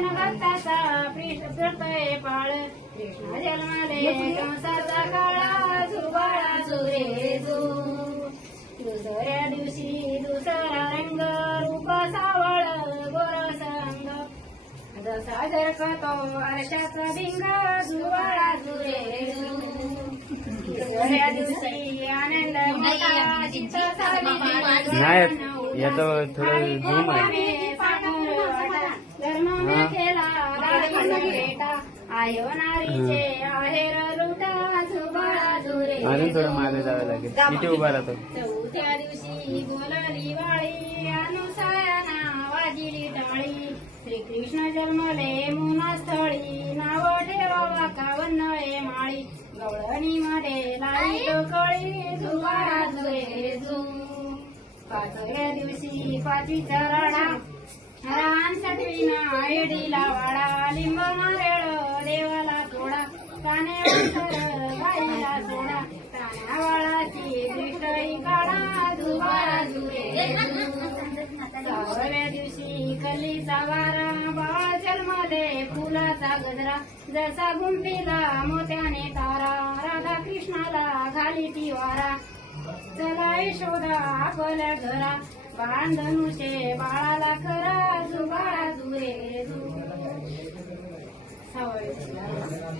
भजन भक्ताचा प्रतय पाळ कृष्ण जन्माले कंसाचा काळा जुबाळा जुरे जू दुसऱ्या दिवशी दुसरा रंग रूप सावळ गोरस अंग जसा जरकतो आरशाचा भिंग जुबाळा जुरे जू दुसऱ्या दिवशी आनंद मोठा चित्त नाही याचं थोडं झूम आहे. धर्म केला आयो नारीचे आहेर लुटा जुबाळा जुरे अजून थोडं मागे जावं लागेल. इथे उभा राहतो. चौथ्या दिवशी बोलली वाळी अनुसयाना वाजिली टाळी श्रीकृष्ण जन्मले मुनास्थळी नाव ठेवावा कावन्नळे माळी गवळणी मध्ये लाई कळी जुबाळा जुरे जू पाचव्या दिवशी पाचवीचा राडा रान सटवीना एडीला वाडा लिंब मारेळ देवाला थोडा कान्यावर गाईला सोडा कान्यावाळाची दृष्टई काढा जुबाळा जुरे सहाव्या दिवशी कलीचा वारा बाळ जन्मले फुलाचा गजरा जसा गुंफीला मोत्याने तारा राधा कृष्णाला घाली ती वारा चला यशोदा आपल्या घरा बांधनुषे बाळाला खरा जुबाळा जुरे जू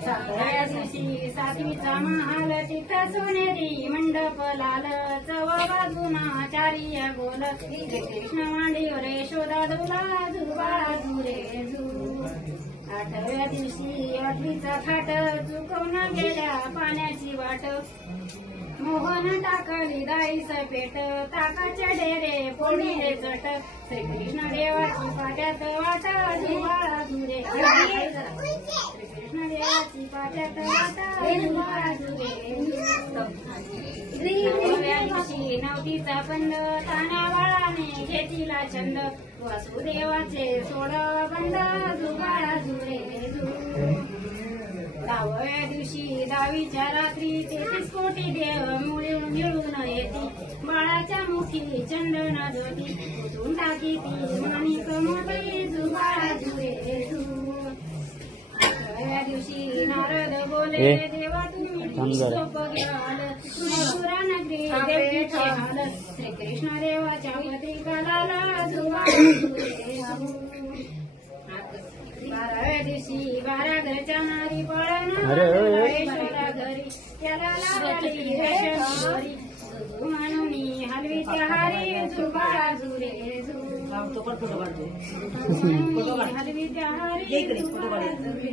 सातव्या दिवशी सातवीचा महाल तिथं सोनेरी मंडप लाल चव बाजूना चारी गोल कृष्ण मांडीवर यशोदा डोला जुबाळा जुरे जू आठव्या दिवशी आठवीचा थाट चुकवून गेल्या पाण्याची वाट मोहन टाकली दाईस पेट ताकाच्या डेरे पोळीले चट श्रीकृष्ण देवाची पाट्यात वाट जुबाळा जुरे श्रीकृष्ण देवाची पाट्यात वाट जुबाळा जुरे नवतीचा पंड तानावाळाने घेतीला छंद वासुदेवाचे सोड बंद जुबाळा जुरे जू दहाव्या दिवशी दहावीच्या रात्री 33 कोटी देव मिळून येती बाळाच्या मुखी चंदन ज्योती उठून टाकी ती माणिक मोठी जुबाळा जुरे जू अकराव्या दिवशी नारद बोले देवा तुम्ही सोप घ्याल पुरानगरी देवीचे हाल श्रीकृष्ण देवाच्या पत्रिकाला जुबाळा जुरे जू 12व्या दिवशी 12 घरच्या नारी पळणार ईश्वरा घरी त्याला लागली रेशमी म्हणून हलवी त्या हारी जुबाळा जुरे जू हलवी त्या हारी जुबाळा जुरे